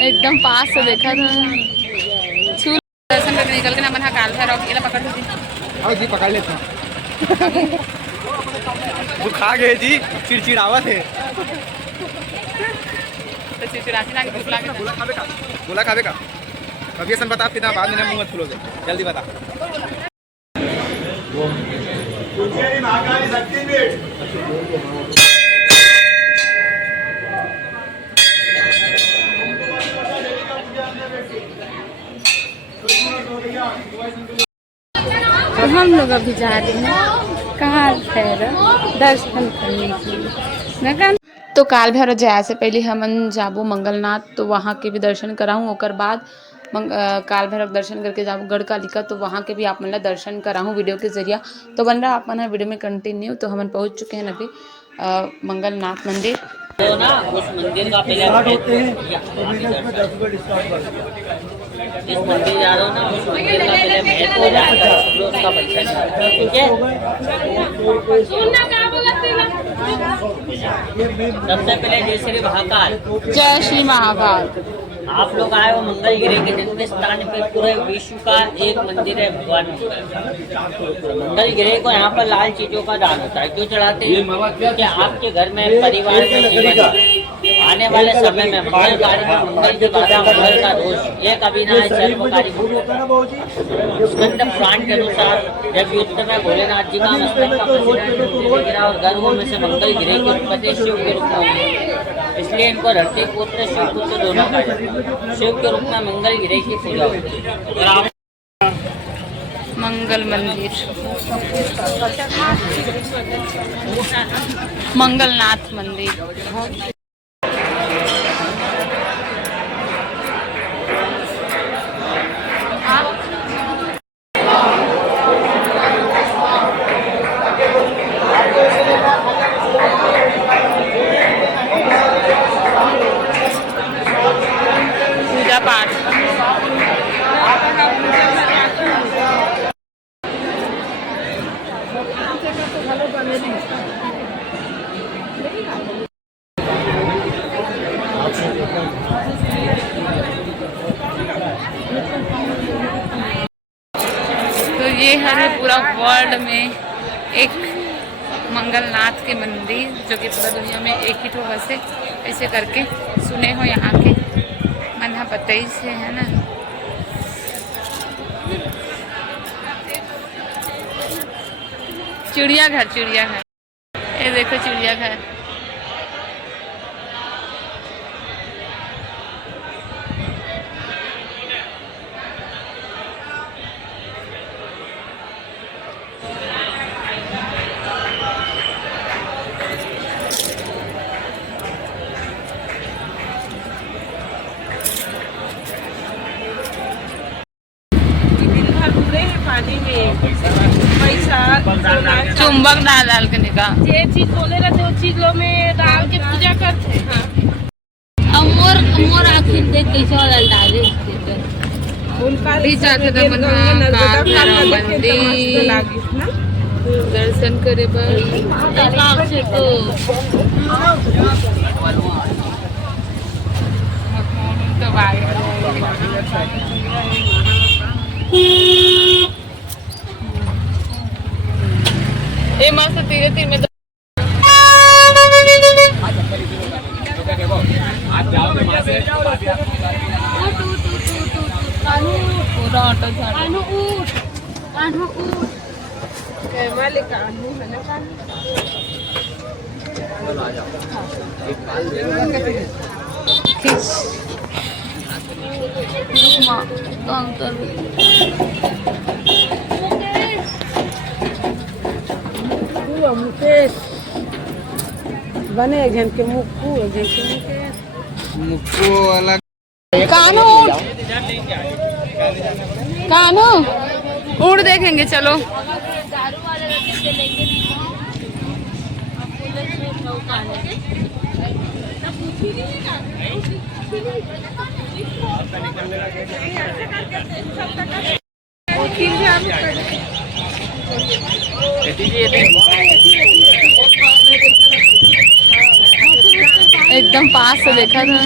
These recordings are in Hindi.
एकदम पास से देखा था। दर्शन करके निकल के ना मन काल भैरव के पकड़ ली। आओ जी पकड़ लेते हैं। वो खा गए जी, चिड़चिड़ावत है। तो चिड़चिड़ाती ना कि भूख लागे। गोला खावे का अभी ऐसा बता कितना बाद में मुंह मत खुलोगे, जल्दी बता। तो हम लोग अभी जा रहे हैं काल भैरव दर्शन करने के लिए। तो काल भैरव जाए से पहले हम जाबो मंगलनाथ, तो वहाँ के भी दर्शन कराऊँ। ओकर बाद काल भैरव दर्शन करके जाबो गढ़कालिका, तो वहाँ के भी आप मतलब दर्शन कराऊँ वीडियो के जरिए। तो बन रहा आप मन वीडियो में कंटिन्यू। तो हम पहुँच चुके हैं अभी मंगलनाथ मंदिर। तो ना उस मंदिर का पहले होते हैं जिस मंदिर जा रहा हूँ ना उस मंदिर का पहले महत्व हो जाता है, उसका पैसा नहीं, ठीक है। सबसे पहले जय श्री महाकाल। जय श्री महाकाल। आप लोग आए हो मंगलगिरी के जन्म स्थान पे, पूरे विश्व का एक मंदिर है भगवान मंगलगिरी को। यहाँ पर लाल चीजों का दान होता है, क्यों चढ़ाते हैं? क्योंकि आपके घर में परिवार में जीवन आने वाले समय में मंगलकारी में मंगल के बाद मंगल का दोष एक अविनाश सर्वकारी स्कंद पुराण के अनुसार जब युद्ध में भोलेनाथ जी का मस्तक का पसीना गिरा और गर्भों में से मंगलगिरी की उत्पत्ति शिव के रूप में हुई, इसलिए इनको धरती पुत्र शिव पुत्र दोनों का शिव के रूप में मंगलगिरी की पूजा होती है। मंगल मंदिर मंगलनाथ मंदिर। पूजा पाठ तो ये है पूरा वर्ल्ड में एक मंगलनाथ के मंदिर, जो कि पूरा दुनिया में एक ही ठो बसे ऐसे करके सुने हो। यहाँ के मना बताई से है ना। चिड़ियाघर, चिड़ियाघर, ये देखो चिड़ियाघर। पानी में पैसा चुंबक डाल डाल के निकाल। जे चीज बोलेगा तो चीजों में डाल के पूजा करते हैं। मोर मोर आखिर देख कैसे वाला डाले उनका दर्शन करे ये मस्त धीरे धीरे में आप जाओगे वहाँ से पूरा ऑटो मुकेश बने एक के मुक्कू मुक्को अलग कानू कानू उड़ देखेंगे चलो। एकदम पास से देखा था,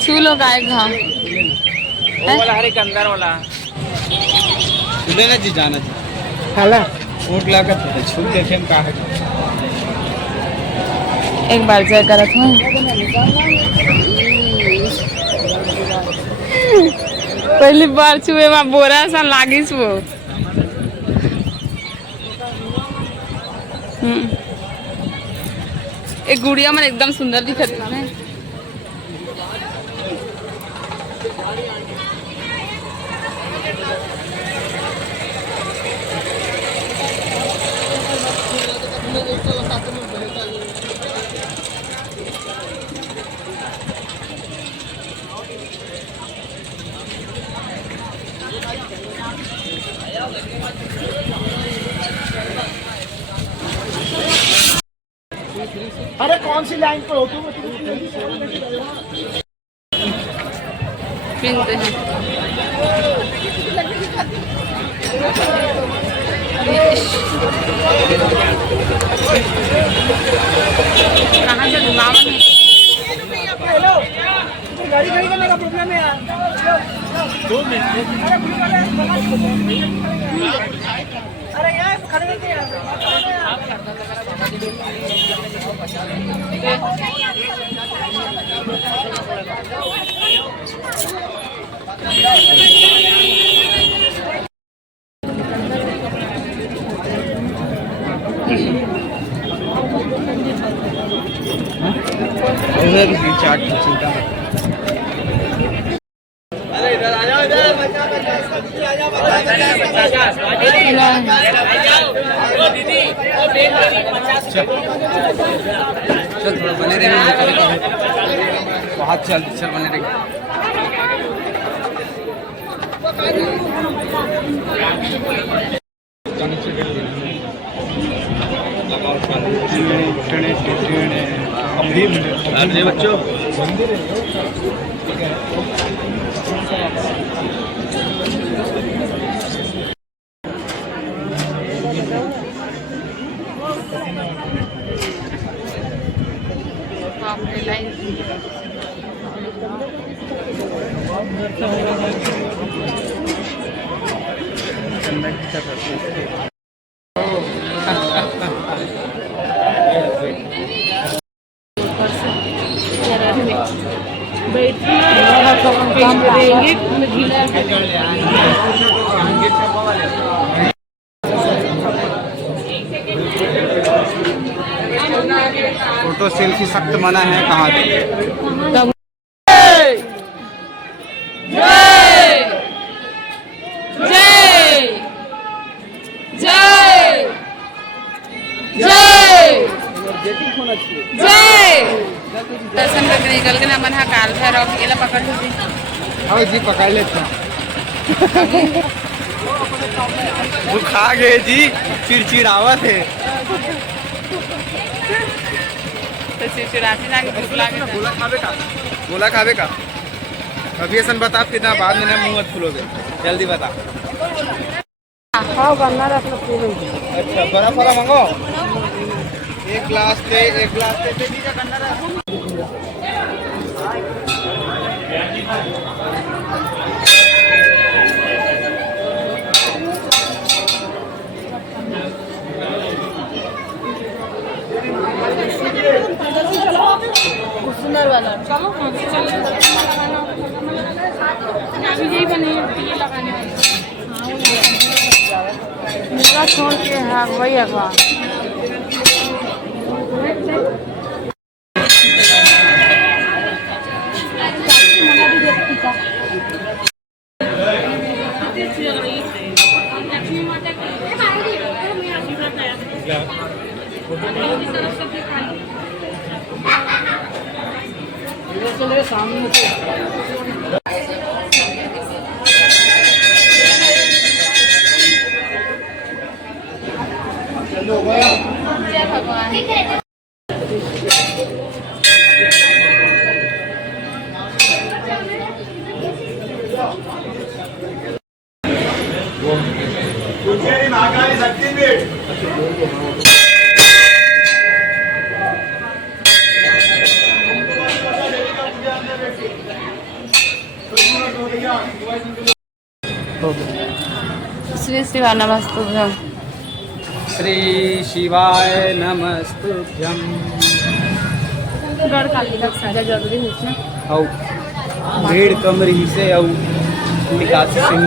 छू लो गाय घाव वाला हरे के अंदर वाला लेना जी जाना जी खाला ऊँट लागत छू देखे में का है। एक बार जय करत हूँ। पहली बार छुए में बोरा सा लागिस वो। एक गुड़िया मन एकदम सुंदर दिखत है। अरे कौन सी लाइन पे हो तुम? पीनते हैं कहाँ से घुमावन है? गाड़ी खड़ी करने का प्रॉब्लम है यार। 2 मिनट अरे यार खड़े करते यार। चाट चिंता अरे इधर आ जाओ इधर चल थोड़ा बने रहे बहुत चल चल बने रहे। अरे बच्चों फोटो सेल्फी सख्त मना है कहाँ पे? दर्शन करके निकल के ना मन काल भैरव के पकड़ ली। हाँ जी पकड़ लेते हैं। वो खा गए जी चिड़चिड़ावत है तो चिड़चिड़ाती ना भूख लागे। गोला खावे का अभी ऐसा बता कितना बाद में मुँह मत फूलोगे जल्दी बता। हाँ गन्ना रख लो पूरे। अच्छा बड़ा बड़ा मंगो एक गिलास दे दीजिए गन्ना रख। सुंदर वाला चलो यही बने ये लगाने मेरा छोड़ के है वही है सामने जय भगवान। महाकाली शक्ति श्री शिवा नमस्तुभ्यम। श्री शिवाय नमस्तुभ्यम। गढ़ काली का साजा जरूरी है इसमें। औ भेड़ कमरी से औ निकासी सिंह